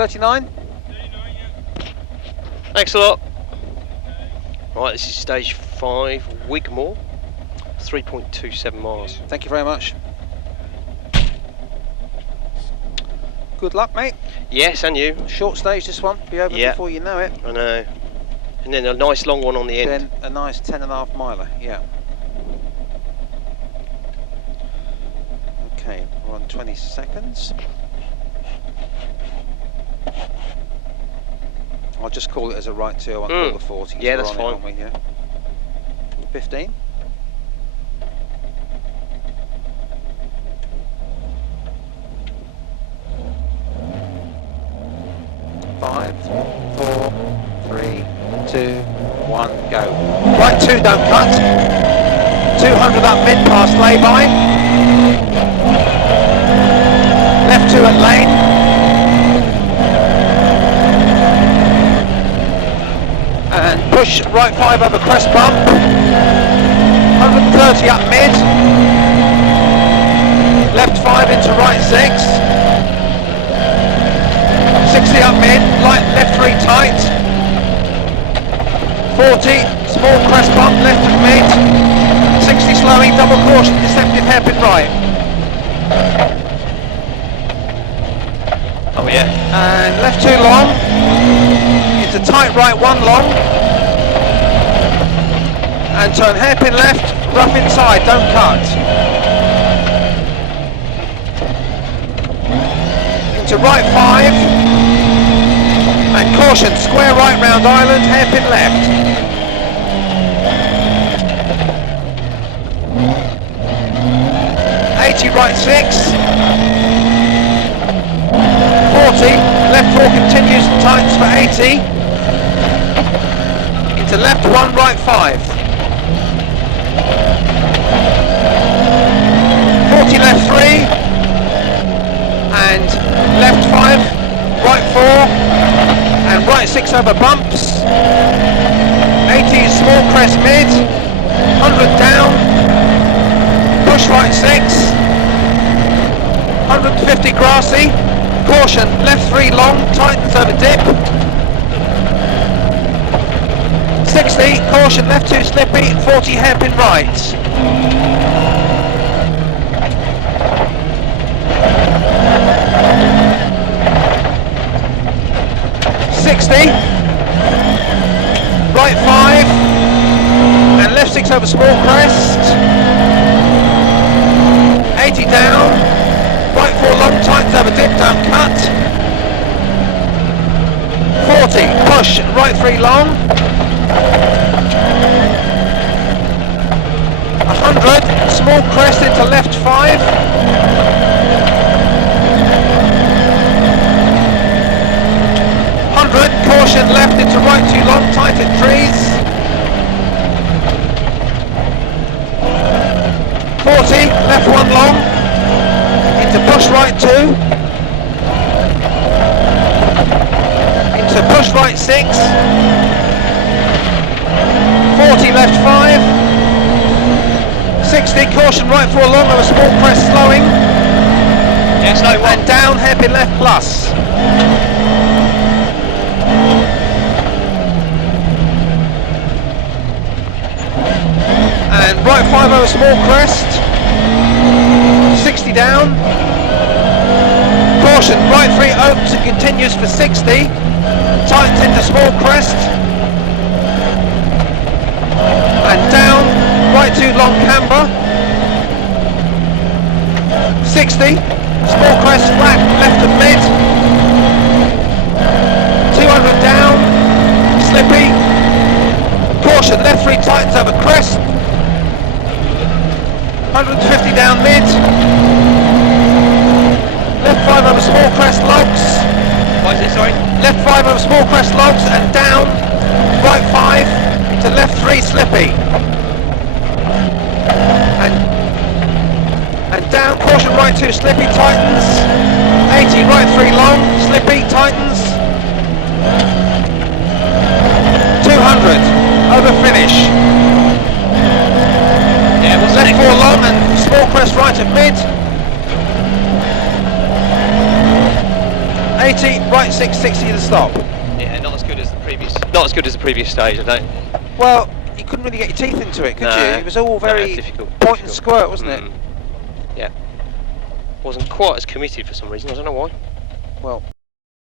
39? Thanks a lot. Right, this is stage 5, Wigmore, 3.27 miles. Thank you very much. Good luck, mate. Yes, and you. Short stage this one, be over before you know it. I know. And then a nice long one on the end. Then a nice 10.5 miler, yeah. Okay, we're on 20 seconds. I'll just call it as a right 2, I won't call the 40. Yeah, that's fine. 15. 5, 4, 3, 2, 1, go. Right 2, don't cut. 200 up mid past lay-by. Left 2 at lane. And push right 5 over crest bump. 130 up mid. Left 5 into right 6. 60 up mid, light left 3 tight. 40, small crest bump left of mid. 60 slowing, double caution, deceptive hairpin right. Oh yeah. And left 2 long. Into tight right 1 long. And turn hairpin left, rough inside, don't cut. Into right 5. And caution, square right round island, hairpin left. Right 6, 40, left 4 continues and tightens for 80, into left 1, right 5, 40 left 3, and left 5, right 4, and right 6 over bumps, 80 small crest mid, 100 down, push right 6, 150 grassy, caution, left 3 long, tightens over dip. 60, caution, left 2 slippy, 40 hairpin right. 60, right 5, and left 6 over small crest. 80 down. Right 4 long, tightens over dip, don't cut. 40, push, right 3 long. 100, small crest into left 5. 100, caution, left into right 2 long, tight at trees. 40, left 1 long. Into push right 2, into push right 6, 40 left 5, 60 caution right 4 long over small crest slowing, and down hairpin left plus. And right 5 over small crest. 60 down, caution, right 3 opens and continues for 60, tightens into small crest, and down, right 2 long camber, 60, small crest flat, left of mid, 200 down, slippy, caution, left 3 tightens over crest, 150 down mid, left 5 over small crest logs. What is it, sorry? Left 5 over small crest logs and down, right 5 to left 3 slippy. And down, caution right 2 slippy, tightens. 80 right 3 long, slippy, tightens. 200, over finish. Left 4 long and small crest right of mid. 380, right 660 to stop. Yeah, not as good as the previous. Not as good as the previous stage, I don't. Well, you couldn't really get your teeth into it, could No, you? It was all very difficult. point and squirt, wasn't it? Yeah. Wasn't quite as committed for some reason. I don't know why. Well.